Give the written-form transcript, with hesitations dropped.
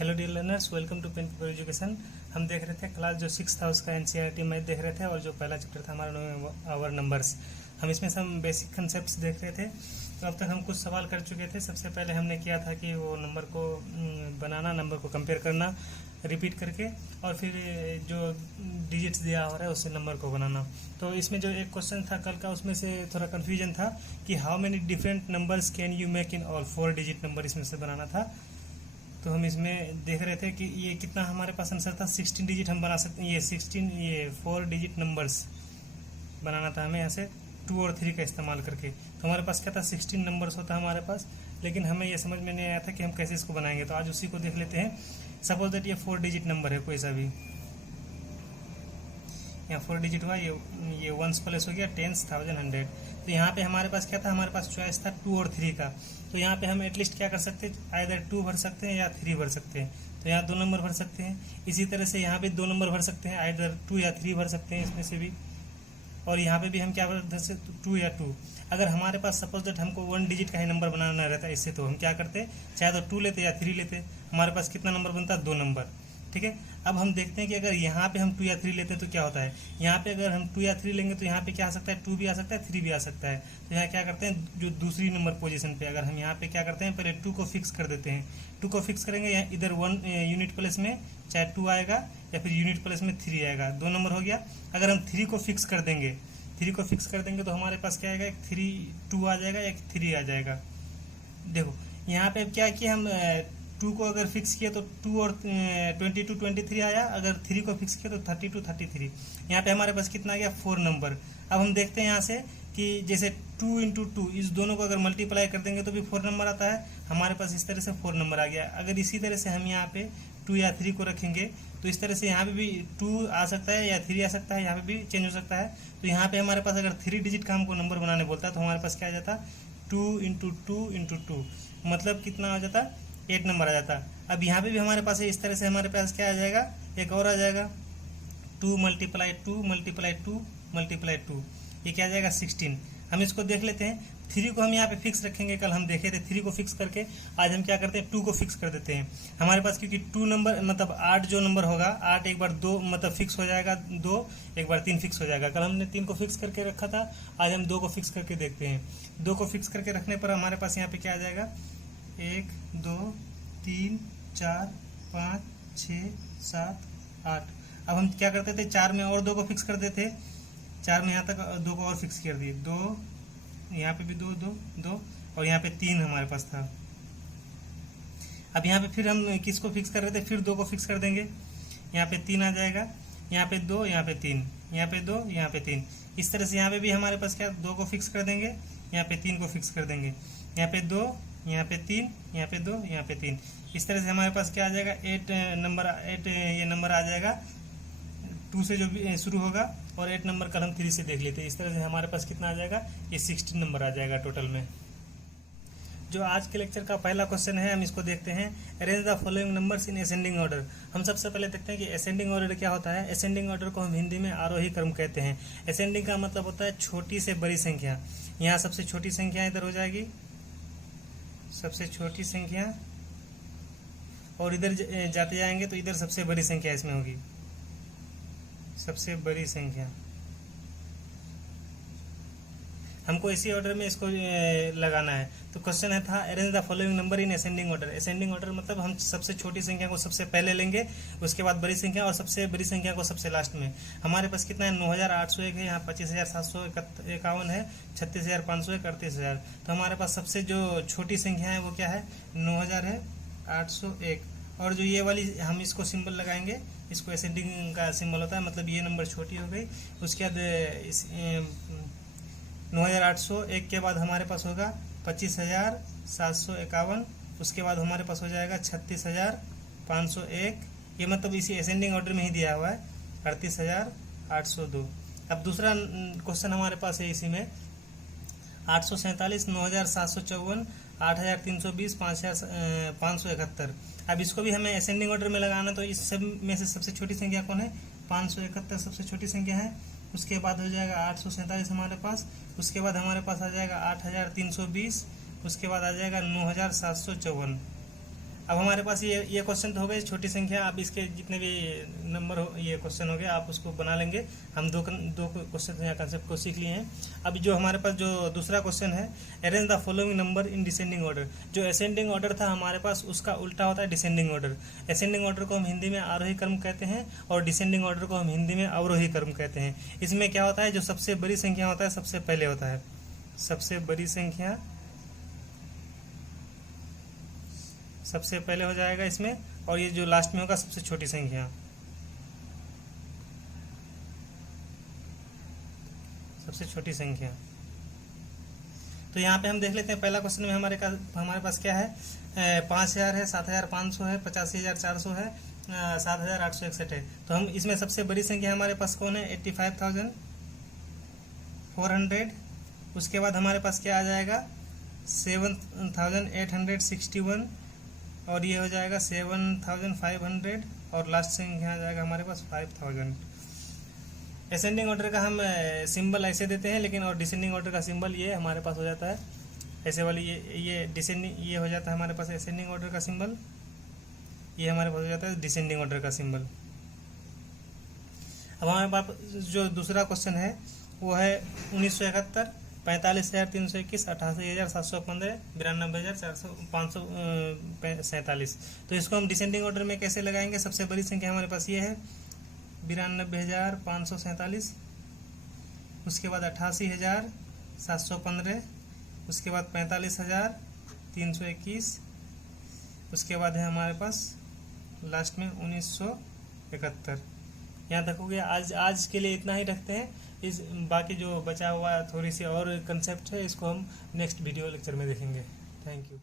Hello dear learners, welcome to pen paper education. हम देख रहे थे क्लास जो 6 था उसका एनसीईआरटी मैथ देख रहे थे, और जो पहला चैप्टर था हमारा आवर नंबर्स, हम इसमें से हम बेसिक कंसेप्ट्स देख रहे थे। तो अब तक हम कुछ सवाल कर चुके थे। सबसे पहले हमने किया था कि वो नंबर को बनाना, नंबर को कंपेयर करना रिपीट करके, और फिर जो डिजिट्स दिया हो रहा है उससे नंबर को बनाना। तो इसमें जो एक क्वेश्चन था कल का, उसमें से थोड़ा कन्फ्यूजन था कि how many different numbers can you make in all, 4 digit number इसमें से बनाना था। तो हम इसमें देख रहे थे कि ये कितना हमारे पास आंसर था, 16 डिजिट हम बना सकते हैं। ये 4 डिजिट नंबर्स बनाना था हमें यहाँ से 2 और 3 का इस्तेमाल करके। तो हमारे पास क्या था, 16 नंबर्स होता है हमारे पास, लेकिन हमें ये समझ में नहीं आया था कि हम कैसे इसको बनाएंगे। तो आज उसी को देख लेते हैं। सपोज दैट ये 4 डिजिट नंबर है कोई सा भी, यहाँ 4 डिजिट हुआ, ये वंस प्लस हो गया, टेंस, 1000, 100। तो यहाँ पे हमारे पास क्या था, हमारे पास चॉइस था 2 और 3 का। तो यहाँ पे हम एटलीस्ट क्या कर सकते हैं, आइदर 2 भर सकते हैं या 3 भर सकते हैं। तो यहाँ 2 नंबर भर सकते हैं। इसी तरह से यहाँ पे 2 नंबर भर सकते हैं, आइदर 2 या 3 भर सकते हैं इसमें से भी। और यहाँ पे भी हम क्या भर सकते, 2 या 2। अगर हमारे पास सपोज दैट हमको 1 डिजिट का ही नंबर बनाना रहता है इससे, तो हम क्या करते, चाहे तो 2 लेते या 3 लेते। हमारे पास कितना नंबर बनता है, 2 नंबर। ठीक है। अब हम देखते हैं कि अगर यहाँ पे हम 2 या 3 लेते हैं तो क्या होता है। यहाँ पे अगर हम 2 या 3 लेंगे तो यहाँ पे क्या आ सकता है, 2 भी आ सकता है, 3 भी आ सकता है। तो यहाँ क्या करते हैं, जो दूसरी नंबर पोजीशन पे अगर हम यहाँ पे क्या करते हैं, पहले 2 को फिक्स कर देते हैं। 2 को फिक्स करेंगे, यहाँ इधर 1 यूनिट प्लेस में चाहे 2 आएगा या फिर यूनिट प्लेस में 3 आएगा, 2 नंबर हो गया। अगर हम 3 को फिक्स कर देंगे, 3 को फिक्स कर देंगे तो हमारे पास क्या आएगा, 2 आ जाएगा या 3 आ जाएगा। देखो यहाँ पे क्या किया, हम 2 को अगर फिक्स किया तो 2 और 22 23 आया। अगर 3 को फिक्स किया तो 32 33। यहाँ पे हमारे पास कितना आ गया, 4 नंबर। अब हम देखते हैं यहाँ से कि जैसे 2 इंटू 2, इस दोनों को अगर मल्टीप्लाई कर देंगे तो भी 4 नंबर आता है हमारे पास। इस तरह से 4 नंबर आ गया। अगर इसी तरह से हम यहाँ पे 2 या 3 को रखेंगे तो इस तरह से यहाँ पे भी 2 आ सकता है या 3 आ सकता है, यहाँ पे भी चेंज हो सकता है। तो यहाँ पे हमारे पास अगर 3 डिजिट का हमको नंबर बनाने बोलता है तो हमारे पास क्या आ जाता, 2 इंटू 2 इंटू 2, मतलब कितना आ जाता, 8 नंबर आ जाता। अब यहाँ पे भी हमारे पास है, इस तरह से हमारे पास क्या आ जाएगा, एक और आ जाएगा, 2 मल्टीप्लाई 2 मल्टीप्लाई 2 मल्टीप्लाई 2, ये क्या आ जाएगा, 16। हम इसको देख लेते हैं। 3 को हम यहाँ पे फिक्स रखेंगे, कल हम देखे थे 3 को फिक्स करके। आज हम क्या करते हैं, 2 को फिक्स कर देते हैं हमारे पास, क्योंकि 2 नंबर मतलब 8 जो नंबर होगा, 8 एक बार 2 मतलब फिक्स हो जाएगा, 2 एक बार 3 फिक्स हो जाएगा। कल हमने 3 को फिक्स करके रखा था, आज हम 2 को फिक्स करके देखते हैं। 2 को फिक्स करके रखने पर हमारे पास यहाँ पे क्या आ जाएगा, 1 2 3 4 5 6 7 8। अब हम क्या करते थे, 4 में और 2 को फिक्स कर देते, 4 में यहाँ तक 2 को और फिक्स कर दिए, 2 यहाँ पे भी 2 2 2, और यहाँ पे 3 हमारे पास था। अब यहाँ पे फिर हम किसको फिक्स कर रहे थे, फिर 2 को फिक्स कर देंगे, यहाँ पे 3 आ जाएगा, यहाँ पे 2 यहाँ पे 3, यहाँ पे 2 यहाँ पे 3। इस तरह से यहाँ पे भी हमारे पास क्या, 2 को फिक्स कर देंगे, यहाँ पे 3 को फिक्स कर देंगे, यहाँ पे 2 यहाँ पे 3 यहाँ पे 2 यहाँ पे 3। इस तरह से हमारे पास क्या आ जाएगा, 8 ये नंबर आ जाएगा 2 से जो भी शुरू होगा, और 8 नंबर कल हम 3 से देख लेते हैं। इस तरह से हमारे पास कितना आ जाएगा, ये 16 नंबर आ जाएगा टोटल में। जो आज के लेक्चर का पहला क्वेश्चन है, हम इसको देखते हैं। Arrange the following numbers in ascending order. हम सबसे पहले देखते हैं कि असेंडिंग ऑर्डर क्या होता है। असेंडिंग ऑर्डर को हम हिंदी में आरोही क्रम कहते हैं। असेंडिंग का मतलब होता है छोटी से बड़ी संख्या। यहाँ सबसे छोटी संख्या इधर हो जाएगी, सबसे छोटी संख्या, और इधर जाते जाएंगे तो इधर सबसे बड़ी संख्या इसमें होगी, सबसे बड़ी संख्या। हमको इसी ऑर्डर में इसको लगाना है। तो क्वेश्चन है था, arrange the following number in ascending order. Ascending order मतलब हम सबसे छोटी संख्या को सबसे पहले लेंगे, उसके बाद बड़ी संख्या, और सबसे बड़ी संख्या को सबसे लास्ट में। हमारे पास कितना है, 9801 है, यहाँ 25,751 है, 36,501, 38,000। तो हमारे पास सबसे जो छोटी संख्या है वो क्या है, 9,801। और जो ये वाली हम इसको सिंबल लगाएंगे, इसको असेंडिंग का सिंबल होता है, मतलब ये नंबर छोटी हो गई। उसके बाद 9,801 के बाद हमारे पास होगा 25,751, उसके बाद हमारे पास हो जाएगा 36,501। ये मतलब इसी असेंडिंग ऑर्डर में ही दिया हुआ है, 38,802। अब दूसरा क्वेश्चन हमारे पास है इसी में, 847, 9,754, 8,320, 5,571। अब इसको भी हमें असेंडिंग ऑर्डर में लगाना, तो इस सब में से सबसे छोटी संख्या कौन है, 571 सबसे छोटी संख्या है। उसके बाद हो जाएगा 847 हमारे पास, उसके बाद हमारे पास आ जाएगा 8,320, उसके बाद आ जाएगा 9,754। अब हमारे पास ये क्वेश्चन तो हो गए छोटी संख्या। अब इसके जितने भी नंबर हो, ये क्वेश्चन हो गए, आप उसको बना लेंगे। हम दो क्वेश्चन यहाँ कंसेप्ट को सीख लिए हैं। अब जो हमारे पास जो दूसरा क्वेश्चन है, arrange the following number in descending order. जो असेंडिंग ऑर्डर था हमारे पास, उसका उल्टा होता है डिसेंडिंग ऑर्डर। असेंडिंग ऑर्डर को हम हिंदी में आरोही क्रम कहते हैं और डिसेंडिंग ऑर्डर को हम हिंदी में अवरोही क्रम कहते हैं। इसमें क्या होता है, जो सबसे बड़ी संख्या होता है सबसे पहले होता है, सबसे बड़ी संख्या सबसे पहले हो जाएगा इसमें, और ये जो लास्ट में होगा सबसे छोटी संख्या, सबसे छोटी संख्या। तो यहाँ पे हम देख लेते हैं पहला क्वेश्चन में हमारे पास क्या है, 5000 है, 7500 है, 85400 है, 7861 है। तो हम इसमें सबसे बड़ी संख्या हमारे पास कौन है, 85,400। उसके बाद हमारे पास क्या आ जाएगा, 7861, और ये हो जाएगा 7500, और लास्ट संख्या आ जाएगा हमारे पास 5000। असेंडिंग ऑर्डर का हम सिंबल ऐसे देते हैं, लेकिन और डिसेंडिंग ऑर्डर का सिंबल ये हमारे पास हो जाता है ऐसे वाली, ये डिसेंडिंग, ये हो जाता है हमारे पास असेंडिंग ऑर्डर का सिंबल, ये हमारे पास हो जाता है डिसेंडिंग ऑर्डर का सिंबल। अब हमारे पास जो दूसरा क्वेश्चन है वो है 1971, 45,321, 88,715, 92,547। तो इसको हम डिसेंडिंग ऑर्डर में कैसे लगाएंगे, सबसे बड़ी संख्या हमारे पास ये है 92,547, उसके बाद 88,715, उसके बाद 45,321, उसके बाद है हमारे पास लास्ट में 1971। यहाँ तक हो गया। आज के लिए इतना ही रखते हैं। इस बाकी जो बचा हुआ थोड़ी सी और कंसेप्ट है, इसको हम नेक्स्ट वीडियो लेक्चर में देखेंगे। Thank you.